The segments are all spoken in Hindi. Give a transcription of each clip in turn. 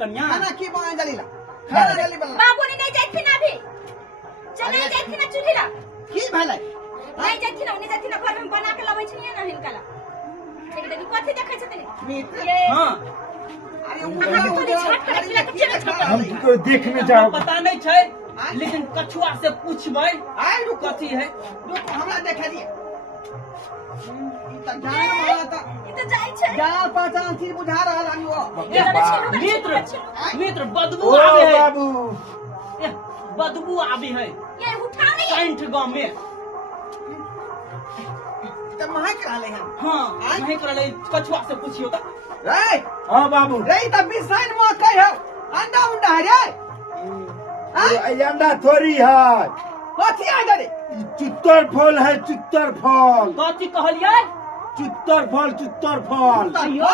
कन्या खाना की बनाए जलीला खाना जली बना बाबू ने नहीं जाती ना अभी चले जाती ना चूल्हा की भले नहीं जाती ना नहीं जाती ना घर में बना के लावे छिए ना हिनकाला देख देखी कथि देखै छथिन मीट हां अरे हम को देखने जाओ पता नहीं छै लेकिन कछुआ से पूछबै आय रुक कथी है रुक हमरा देखे दिए ई त जान मारा त ई तो जाई छै जान पहचान चीज बुझा रहल हन वो मित्र बदबू ओ आवे है बाबू बदबू आवे है ये उठा नहीं कंठ गांव में त महक रहले हम हां नहीं करले कछुआ से पूछियो त रे हाँ बाबू रे त बिसाइन म कह हो अंडा उंडा है रे ये अंडा थोड़ी है कथि आ गरे चित्तर फल है चित्तर फल कथी कहलिए चित्तर फल अयो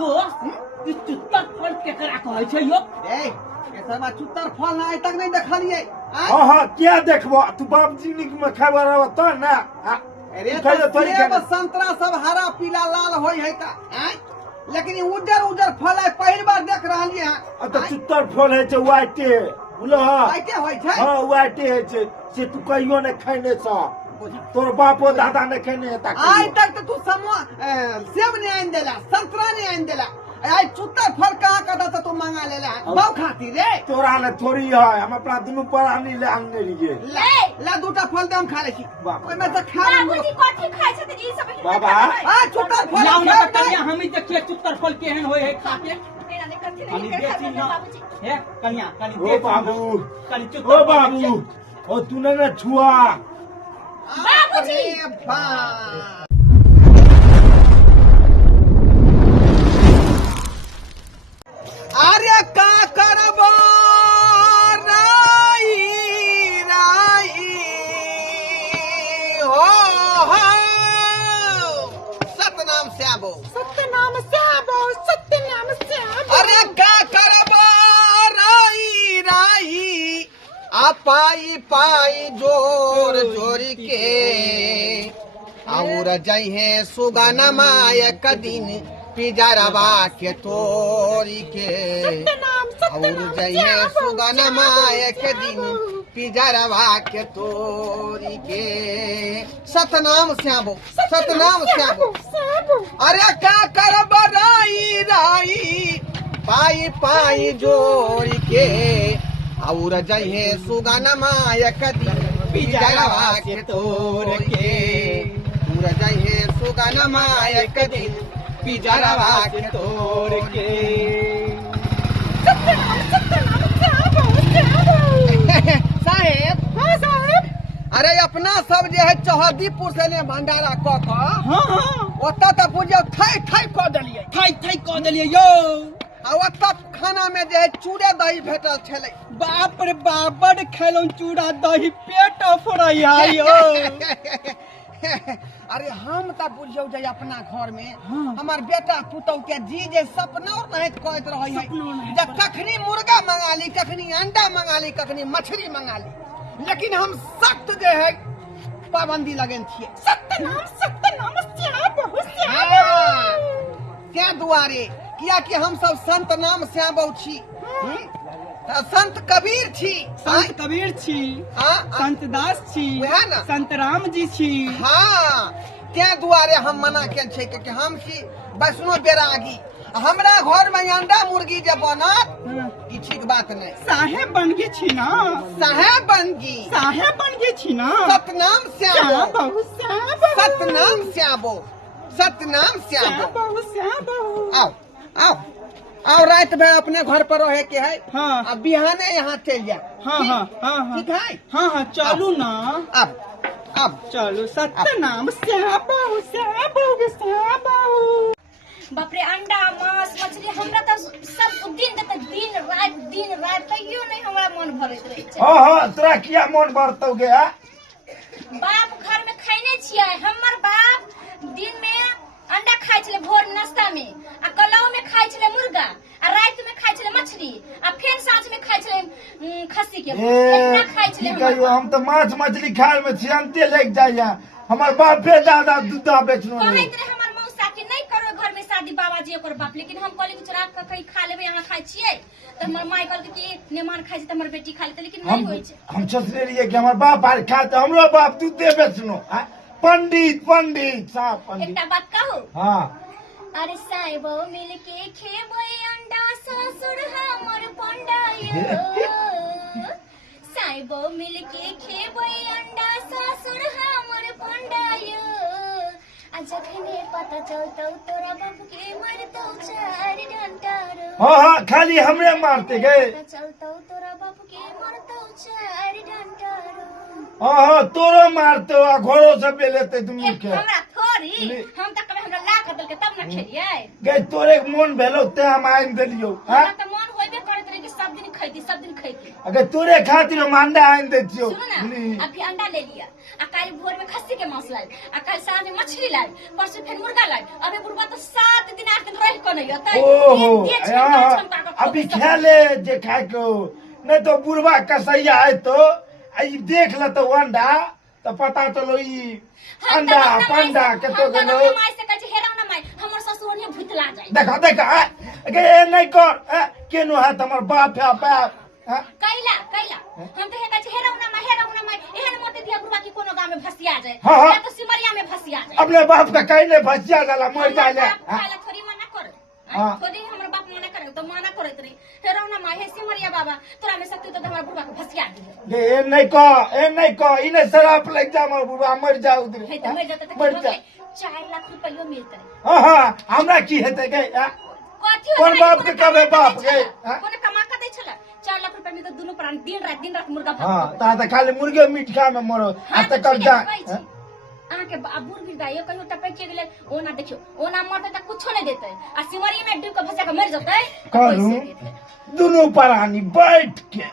दोस्त ई चुत्तर फल केकरा कहै छै यो रे ये सब चुत्तर फल ना आइ तक नहीं देखलिए हाँ हाँ क्या देखबो तू बाबूजी निक में खाबा रह तो ना अरे खाई ले थोड़ी सेब खाई संतरा सब हरा पीला लाल होई है का लेकिन ये उज्जर उज्जर फल है पहली बार देख रहलिए हैं तो चित्तर फल है जो वाइटे बुझलो ऐके होय छै हाँ वाइटे है से तू कहियो ने खैने छ तोर बापो दादा ने खैने ता आज तक तो तू सेब नहीं आन देला संतरा नहीं आन देला आई चुत्तर फल कहाँ का था तू मंगा लेला बहु खातिर रे तोरा ले थोड़ी है हम अपना दुनू प्राणी ले आंगने लिए ला दूटा फल दे हम खा ले छी ओय में से खा बाबूजी कथि खाइ छथिन ई सब बाबा आ चुत्तर फल लाउ ना खाए कन्या हम ही देखिए चुत्तर फल केहन होय है खा के तेरा ने कथि कनी नहीं बेची कर ना बाबूजी हे कन्या कनी ओ बेची बाबू कनी ओ चुत्तर बाबू ओ तूने न छुआ बाबूजी बा अरे का करबो राई राई हो सतनाम श्यामो अरे का करबो राई राई आ पाई पाई जोर जोरी के और जइहे सुगाना मायक दिन पिजरवा के तोरी के और जइहे सुगाना मायक दिन पिजरवा के तोरी के सतनाम श्यामो अरे का करब राई राई पाई पाई जोरी के और जइहे सुगाना मायक दिन पिजरवा के तोर के और जइहे सुगाना मायक दिन पिजरवा के तोर के साहेब अरे अपना सब जे है चौहदीपुर से ने भंडारा क क हां हां ओत त बुझियो थाई थाई क देलिए थाई कह देलिए यो आ ओत खाना में जे है चूड़े दही भेटल छले बाप रे बाप बड़ खेलौं चूड़ा दही पेट फोड़ाई आयो अरे हम त बुझियो जे अपना घर में हमार बेटा पुतौ के जी जे सपना और नहीं कहत रहै है जे कखनी मुर्गा मंगा ली कखनी अंडा मंगा ली कखनी मछली मंगा ली लेकिन हम सख्त जे है पाबंदी लगन छिए सत्यनाम क्या दुआरे किया कि हम सब संत नाम श्याम बहु छी संत कबीर छी संत कबीर छी संत दास छी वह ना संत राम जी छी हाँ क्या दुआरे हम मना के छै कि हम छी वैष्णो बैरागी हमरा घर में अंडा मुर्गी जे बनत ई ठीक बात नहीं साहेब बन गे छी ना साहेब बन गी छी ना सतनाम श्याम बहु सतनाम श्याम आओ आओ रात में अपने घर पर रहे के है हाँ। अब बिहाने यहाँ चल जा हाँ ठीक है हाँ चलू ना अब चलो सत्यनाम श्याम बाप रे अंडा मांस मछली हमरा त सब दिन रात तैयो नहीं हमरा मन भरत रहे छै हाँ तोरा किया मन भरतौ गे बाप घर में खैने छियै हमर बाप दिन में अंडा खाइ छले भोर नाश्ता में आ कलाव में खाइ छले मुर्गा आ रात में खाइ छले मछली आ फेर साँझ में खाइ छले खस्सी के इतना खाइ छले कहियो हम तो माछ मछली खाए में छियंते लग जाइया हमर बापे दादा दूधा बेचनो कहैत रहे हमर मौसा के नहीं करो घर में शादी बाबाजी ओकर बाप लेकिन हम कहली कुछ रात के कहीं खा लेबे यहाँ खाइ छियै तो हमर माय कहल कि नेमान खाइ छै त हमर बेटी खा लेतै लेकिन नहीं होय छै। हम सोचले रहिए कि हमार बाप आर खाते हमरो बाप दूधे बेचनो पंडित साहब पंडित। एकटा बात कहू हाँ अरे साइबो मिल के खेबै अंडा ससुर हमर पंडायो साइबो मिल के खेबै अंडा ससुर हमर पंडायो आ जखने पता चलतौ तोरा बाप के मरतौ चार डंटारो। हाँ खाली हमरे मारते गए। पता चलतौ तोरा बाप के मरतौ चार डंटारो। हाँ तोरो मारते हो घोड़ो से पे लेते दुनू के। हमरा थोड़ी हम त कबे हमरा ला के देलके तब न खेलियै। गए तोरे मन भेलो ते हम आइन देलियो। हमरा त मन होइबे करत रहे कि सब दिन खैती। अगर तोरे खातिर हम अंडा आइन देतियो। सुनो ना अभी अंडा ले लिया आ काल भोर में खस्सी के मांस लाई आ काल साँझ में मछली लाई परसों फिर मुर्गा लाई। अबे बुढ़वा तो 7 दिन 8 दिन रह को नहीं होता। ओहो अभी खेले जे खाए को नहीं तो बुढ़वा कसैया है तो आई देख ल तो अंडा तो पता चलो ई अंडा पंडा के तो गेलो। माय से कह हेरा ना माय हमर ससुर ने भूतला जाय। देखा अगे नहीं कर केनो है हमर बाप है बाप कैला हम तो कह हेरा ना माय एहन मोटे दिया बुढ़वा की कोनो गांव में फसिया जाए या तो सिमरिया में फसिया जाए। अपने बाप का कहीं नहीं फसिया जाला मर जाले। थोड़ी मना कर थोड़ी हमर बाप मना करे तो मना करत रही हेरा ना माय हे सिमरिया बाबा तोरा में शक्ति तो हमर बुढ़वा के फसिया दे। ए नहीं कह इने शराब लग जा हमर बुढ़वा मर जा उधर हे तो मर जाते तो 4 लाख रुपया मिलते। हाँ हमरा की हेते गे कोन बाप के कबे बाप गे कोने कमा के दै छला 4 लाख रुपया में तो दोनों प्राण दिन रात मुर्गा हाँ ता खाली मुर्गे मीट खा में मरो आ त कर जा आहाँ के बूढ़ बिरदाइयो कहियो टपै के गेले ओना देखियो ओना मरते त कुछो नहीं देते आ सिमरी में डूब के फंसा के मर जते। करू दोनों प्राणी बैठ के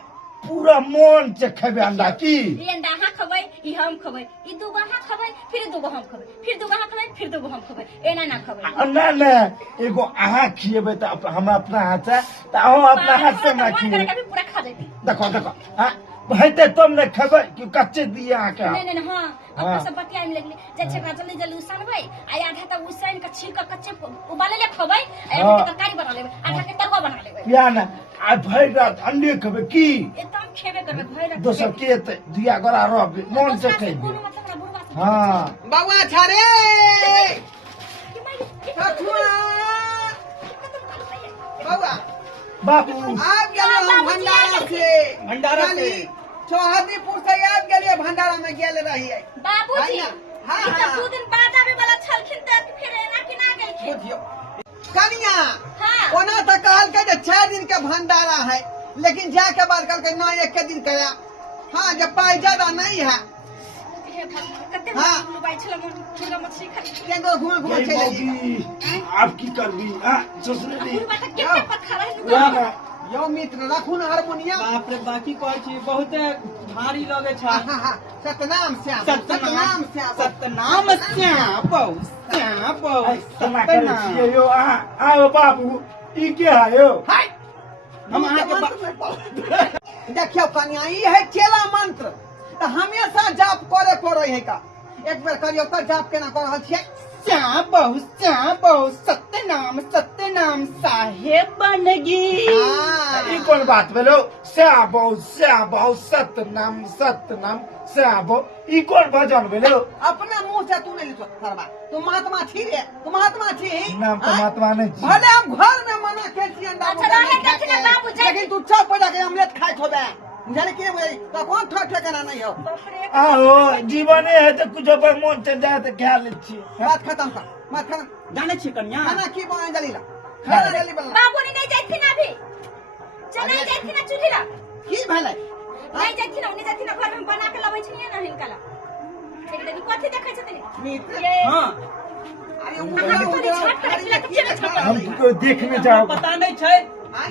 पूरा मन से खेबे अंडा की ई अंडा हां खबै ई हम खबै ई दूगो हां खबै फिर दूगो हम खबै फिर दूगो हां खबै फिर दूगो हम खबै एना ना खबै ना एगो आहा खिएबे त हमरा अपना हाथ से त हम अपना हाथ से ना खिए पूरा खा देती। देखो हां हेते तुम ने खेबे कि कच्चे दिए आके नहीं हां अपना सब बतिया में लगले जे छकरा जल्दी उसानबै आ आधा त उसान के छील के कच्चे उबाले ले खबै आ तरकारी बना लेबै आधा के तरुआ बना लेबै या ना आ भर रात अंडे खेबे की एकदम खेबे करबे भर रात दोसर के दिया गरा रहबे मन से खेबे। हाँ बाबा छारे बाबा बाबू आप गेले हम भंडारा से चौहदीपुर से आप गेलिए भंडारा में गेले रहिए बाबूजी हाँ, ई त 2 दिन बाद आवे वाला छलखिन त फिर एना कि ना गेलखिन बुझियो कनिया हां ओना तो कहल के 6 दिन का भंडारा है लेकिन जाके बाद कल के ना 1 दिन करा। हाँ जब पाई ज्यादा नहीं है कते हाँ। मोबाइल छला मुर्गा मछली खा केंगो घूम चले आप की करबी ससुर दी बुढ़वा त केते पर खा रहे यो मित्र रखुन हारमोनियम बाप रे बाकी कहै छी बहुत भारी लगे छ। सतनाम श्याम सना करे छिए यो आओ बाबू ई के आयो हम अहाँके देखियो कन्या ई है चेला मंत्र तो हमेशा जाप करे पड़े है का एक बेर करियो त जाप केना कर रहल छियै श्याम बहु सत्यनाम साहेब बनगी। ई कोन बात भेलो श्याम बहु सतनाम श्याम ई कोन भजन भेलो अपना मुंह से तू नहीं लिखो सरबा तू महात्मा छी रे तू महात्मा छी नाम तो महात्मा नहीं छी भले हम घर में मना के छी अंडा अच्छा रहे देखना बाबू जी लेकिन तू चौक पर जाके ऑमलेट खाए खोबे जाने के भाई तो कौन ठेकाना नहीं हो आओ जीवने है तो कुछ पर मन से जाए तो क्या ले छी बात खत्म कर मत खाना जाने छी कन्या खाना की बने जलीला खाना जल्दी बना बाबू नहीं जाइथिन अभी चले जाइथिन चूल्हा की भेलै नहीं जाइथिन उन्हें जाइथिन घर में बना के लबै छियै ना हिनकाला एक दिन कथि देखै छथिन मित्र ये हां अरे हम को देखने जाओ पता नहीं छै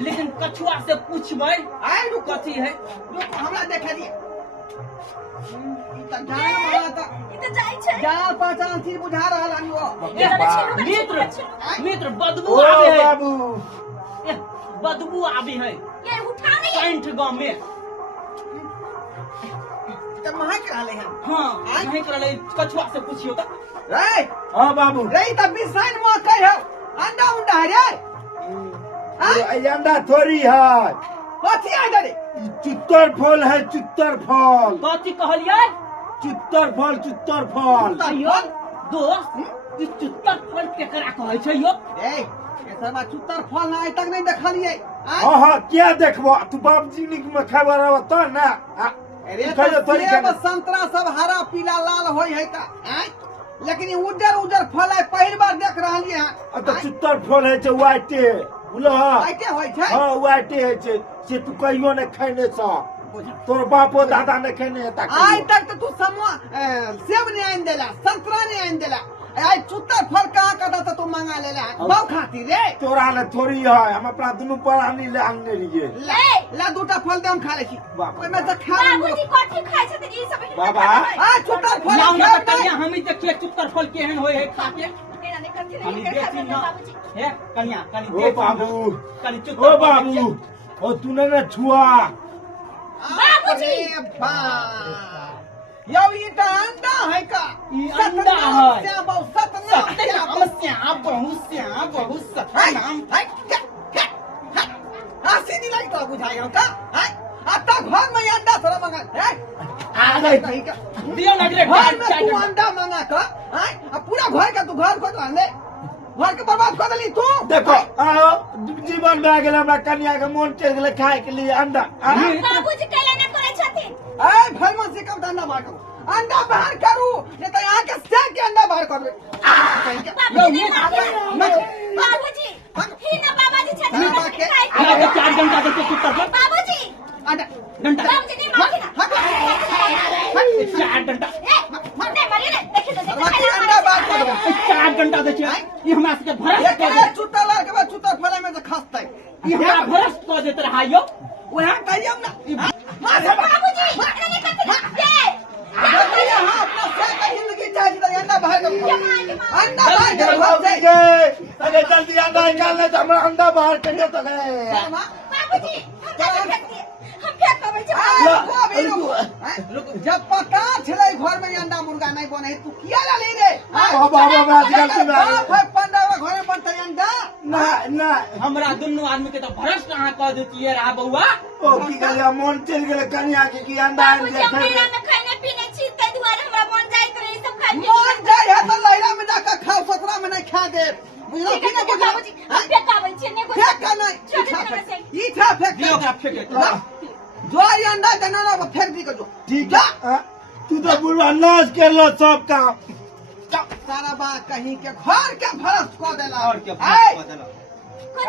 लेकिन कछुआ से पूछबै आइ रुक कथी है रुक हमरा देखे दिए ई त जाने वाला त ई त जाय छै जा पहचान चीज बुझा रहल हनी वो मित्र बदबू ओ आवे है बाबू बदबू आवे है ये उठा नहीं पैंट गांव में त महक रहले हैं हाँ नहीं करले कछुआ से पूछियो त रे हां बाबू रे त बिसाइन म कहियो अंडा उंडा रे ई अंडा थोड़ी है, कथी आ गए चुत्तर फल है, चुत्तर फल, कथी कहलियै चुत्तर फल, चुत्तर फल। अयो दोस्त ई चुत्तर फल केकरा कहै छै यो ए सब चुत्तर फल ना आज तक नहीं देखलिए हाँ क्या देखबो तू बाबूजी में खबर रह तो ना अरे खैले थोड़ी सेब संतरा सब हरा पीला लाल होय है का लेकिन उजर उजर फल है पहली बार देख रहलिए हैं तो चुत्तर फल है छै वाइटे बुझलो ऐसे होय छै हाँ वाइटे है छै से तू कहियो ने खैने छ तोर बापो दादा ने खैने है आज तक तो तू सेब नहीं आन देला संतरा नहीं आन देला आज चुत्तर फल कहाँ का था तू मंगा लेला बहु खाती रे तोरा ले थोड़ी है हम अपना दुनू प्राणी ले आनने रहिए ला दूटा फल दे हम खा ले छी ओय में से खा बाबूजी कथी खाइ छै त ई सब बाबा आ चुत्तर फल लाउ ना कनिया हम ही देखिए चुत्तर फल केहन होय है खा के एना ने कथी कनी नहीं देखी ना बाबूजी हे कनिया कनी ओ देखी बाबू कनी ओ चुत्तर बाबू ओ तूने ने छुआ बाबूजी बा यो ई त अंडा है का ई अंडा है। क्या बहुत सतना बहुत सतनाम आसी नहीं लगी तो बुझाई हो का आता घर में अंडा थोड़ा मंगा है आ गई दियो ना रे घर में तू अंडा मंगा का अब पूरा घर का तू घर खोद ले घर के बर्बाद कर देली तू देखो आओ जीवन में आ गेल हमरा कन्या के मन चढ़ गेल खाए के लिए अंडा बाबूजी कैले न करे छथिन ए फलमा से कब अंडा बाहर करू अंडा बाहर करू नहीं तो यहाँ के सेक के अंडा बाहर कर बाबूजी बाबूजी ही ना बाबाजी छथिन आगे 4 घंटा देखिए चुत्तर फल बाबूजी अंडा घंटा बाबूजी नहीं मांगे 4 घंटा मरने मरे रे देखिए तो अंडा बाहर कर दो 4 घंटा देखिए ये हमरा से भरस एक एक चुत्ता लार के बाद चुत्ता फले में से खसतै ये हमरा भरस कर देत रहा यो वहां कहियम ना बाबूजी एना ने कथी ये हां अपना से का जिंदगी चाहिए तो अंडा बाहर कर अंडा बाहर कर बाबूजी के अरे जल्दी अंडा निकालने तो हमरा अंडा बाहर कर दो बाबूजी हम क्या कबै छै जब पता छलै घर में अंडा मुर्गा नहीं बने तू किया ला ले रे बाबा गलती में पंडा घर में बनता अंडा ना ना हमरा दुनू आदमी के तो भरस कहां कह देतिए रहा बउआ ओ की कहलिया मन चढ़ गेल कन्या के की अंडा आन बाबूजी दे हम मेरा में खाने पीने छी तै दुआरे हमरा मन जाइत रहे सब खाइ मन जाय है तो लहरा में जाकर खाओ ससुरा में नहीं खा दे बुझलो कि नहीं बुझलो बाबूजी हम फेकाबै छी ने फेंक का नहीं ई था फेंक दियो ओकरा फेंके जो ये अंडा देना ना वो फेंक दी जो ठीक है तू तो बुढ़वा नाश कर लो सब काम सारा बात कहीं के घर के भरस को देला और के भरस कर देला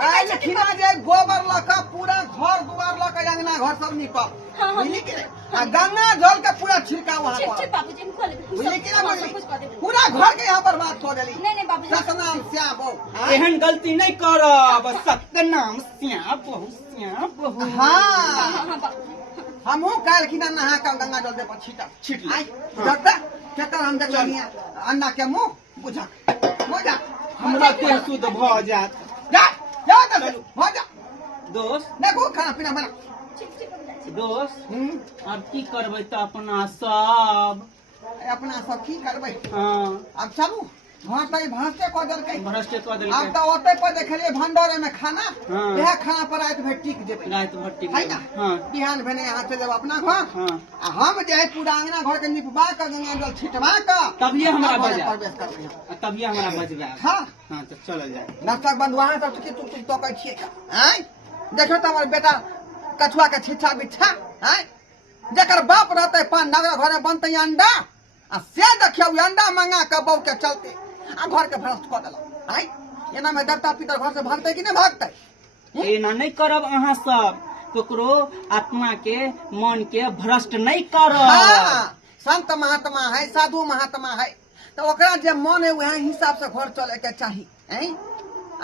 आई लखीना जे गोबर लका पूरा घर दुआर लका अंगना घर सब निपा बुझली कि आ गंगा जल के पूरा छिड़का वहां ठीक पर ठीक बाबूजी हम खोल दे बुझली कि ना सब कुछ कर दे पूरा घर के यहाँ पर बात कर देली नहीं बाबूजी सतनाम श्याम बहु एहन गलती नहीं करब सत्यनाम श्याम बहु हाँ हमहू काल खिना नहा के गंगा जल दे पर छिट ले। आई जब केतर हम देख लिया अन्ना के मुंह बुझा बुझा हमरा देह शुद्ध भ जात जा जा कर हो जा दोस्त देखो खाना पीना बना दोस्त अब की करबै त अपना सब अपना सब की करबै हाँ अब चलू वहाँ पे भांसे को दल के भ्रष्ट कऽ अब देलकै तो ओते पर देखलिए भंडारे में खाना हाँ। यह खाना पर रात भर टिक देबै रात भर टिक है ना हाँ बिहान भेने यहाँ चले जाओ अपना घर हाँ आ हम जे है पूरा अंगना घर के निपबा के गंगा जल छिटवा के तभिए हमरा घर में बजा प्रवेश करबै हम। तभिए हमरा बजबै हाँ हाँ तो चल जाए नाटक बंद वहाँ सब के तुक तो कह छिए हैं देखो तो हमार बेटा कछुआ के छिछा बिछा हैं जकर बाप रहते पान नगर घर में बनते अंडा आ से देखियो अंडा मंगा के बौ के चलते आ घर के भ्रष्ट कऽ देलक हैं एना में देवता पितर घर से भागते कि नहीं भागते एना नहीं करब अहाँ सब ककरो आत्मा के मन के भ्रष्ट नहीं करब हाँ संत महात्मा है साधु महात्मा है तो ओकरा जे मन है वह हिसाब से घर चले के चाही हैं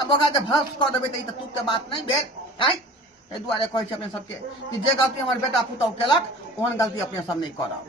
अब ओकरा जे भ्रष्ट कर देबै त ई त तुक के बात नहीं भेल हैं एहि दुआरे कहै छै अपने सबके कि जे गलती हमर बेटा पुतौह केलक ओहन गलती अपने सब नहीं करब